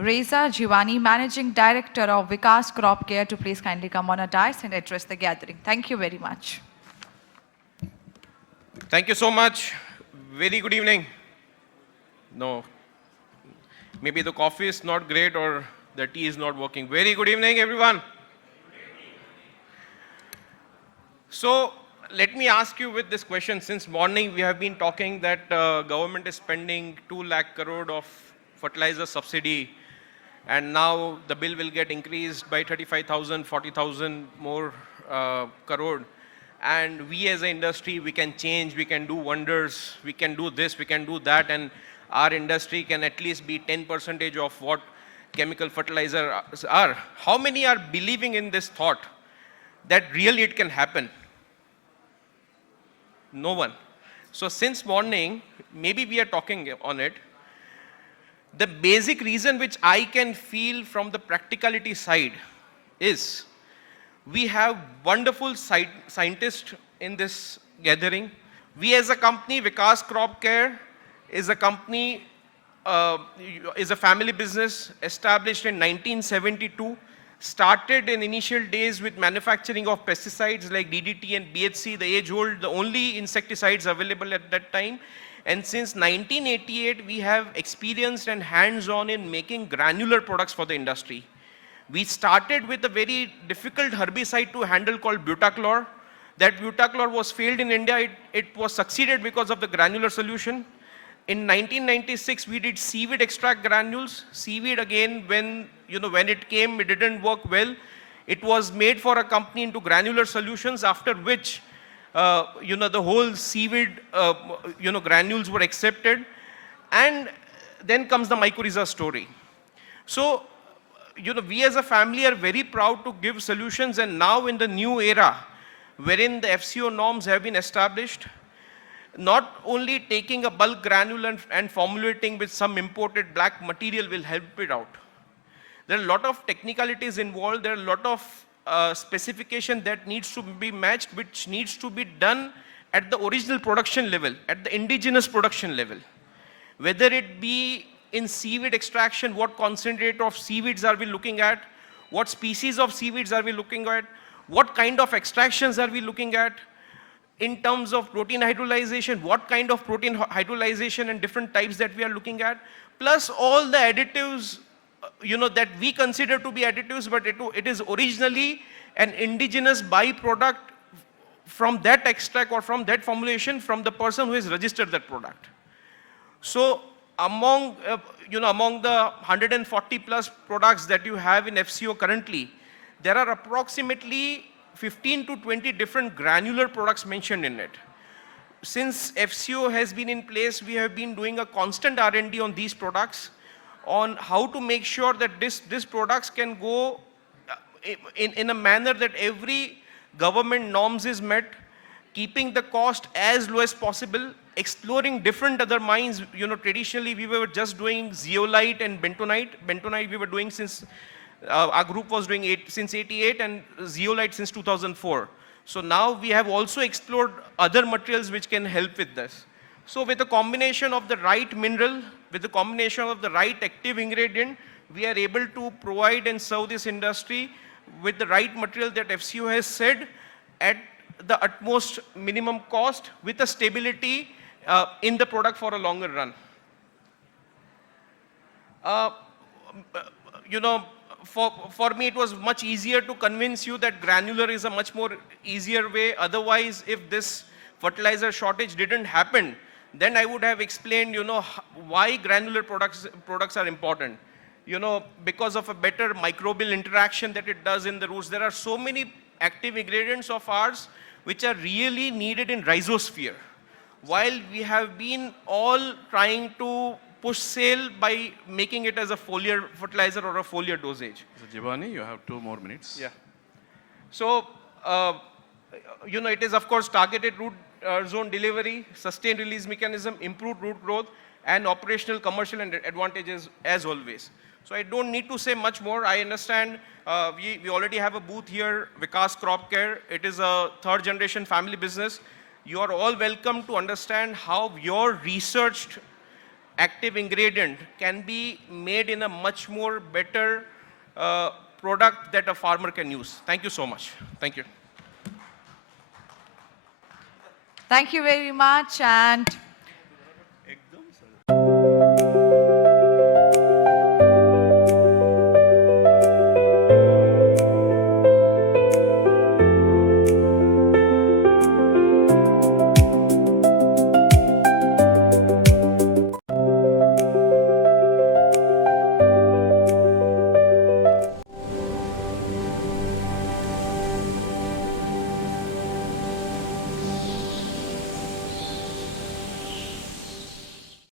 Reza Jivani, Managing Director of Vikas Crop Care, to please kindly come on a dais and address the gathering. Thank you very much. Thank you so much. Very good evening. No, maybe the coffee is not great or the tea is not working. Very good evening, everyone. So let me ask you with this question. Since morning, we have been talking that government is spending 2 lakh crore of fertilizer subsidy, and now the bill will get increased by 35,000, 40,000 more crore. And we as an industry, we can change, we can do wonders, we can do this, we can do that, and our industry can at least be 10% of what chemical fertilizers are. How many are believing in this thought that really it can happen? No one. So since morning, maybe we are talking on it. The basic reason which I can feel from the practicality side is we have wonderful scientists in this gathering. We as a company, Vikas Crop Care, is a company, is a family business established in 1972. Started in initial days with manufacturing of pesticides like DDT and BHC, the age-old, the only insecticides available at that time. And since 1988, we have experienced and hands-on in making granular products for the industry. We started with a very difficult herbicide to handle called butachlor. That butachlor was failed in India. It was succeeded because of the granular solution. In 1996, we did seaweed extract granules. Seaweed, again, when it came, it didn't work well. It was made for a company into granular solutions, after which, the whole seaweed, granules were accepted. And then comes the mycorrhiza story. So, we as a family are very proud to give solutions, and now in the new era, wherein the FCO norms have been established, not only taking a bulk granule and formulating with some imported black material will help it out. There are a lot of technicalities involved. There are a lot of specification that needs to be matched, which needs to be done at the original production level, at the indigenous production level. Whether it be in seaweed extraction, what concentrate of seaweeds are we looking at? What species of seaweeds are we looking at? What kind of extractions are we looking at? In terms of protein hydrolyzation, what kind of protein hydrolyzation and different types that we are looking at, plus all the additives, that we consider to be additives, but it is originally an indigenous byproduct from that extract or from that formulation from the person who has registered that product. So among the 140 plus products that you have in FCO currently, there are approximately 15 to 20 different granular products mentioned in it. Since FCO has been in place, we have been doing a constant R&D on these products, on how to make sure that these products can go in a manner that every government norms is met, keeping the cost as low as possible, exploring different other mines. Traditionally we were just doing zeolite and bentonite. Bentonite we were doing since our group was doing since 88, and zeolite since 2004. So now we have also explored other materials which can help with this. So with a combination of the right mineral, with the combination of the right active ingredient, we are able to provide and serve this industry with the right material that FCO has said at the utmost minimum cost, with a stability in the product for a longer run. For me, it was much easier to convince you that granular is a much more easier way. Otherwise, if this fertilizer shortage didn't happen, then I would have explained, why granular products are important. Because of a better microbial interaction that it does in the roots. There are so many active ingredients of ours which are really needed in rhizosphere. While we have been all trying to push sale by making it as a foliar fertilizer or a foliar dosage. So Jivani, you have 2 more minutes. Yeah. So, it is of course targeted root zone delivery, sustained release mechanism, improved root growth, and operational, commercial, and advantages as always. So I don't need to say much more. I understand we already have a booth here, Vikas Crop Care. It is a 3rd generation family business. You are all welcome to understand how your researched active ingredient can be made in a much more better product that a farmer can use. Thank you so much. Thank you. Thank you very much. And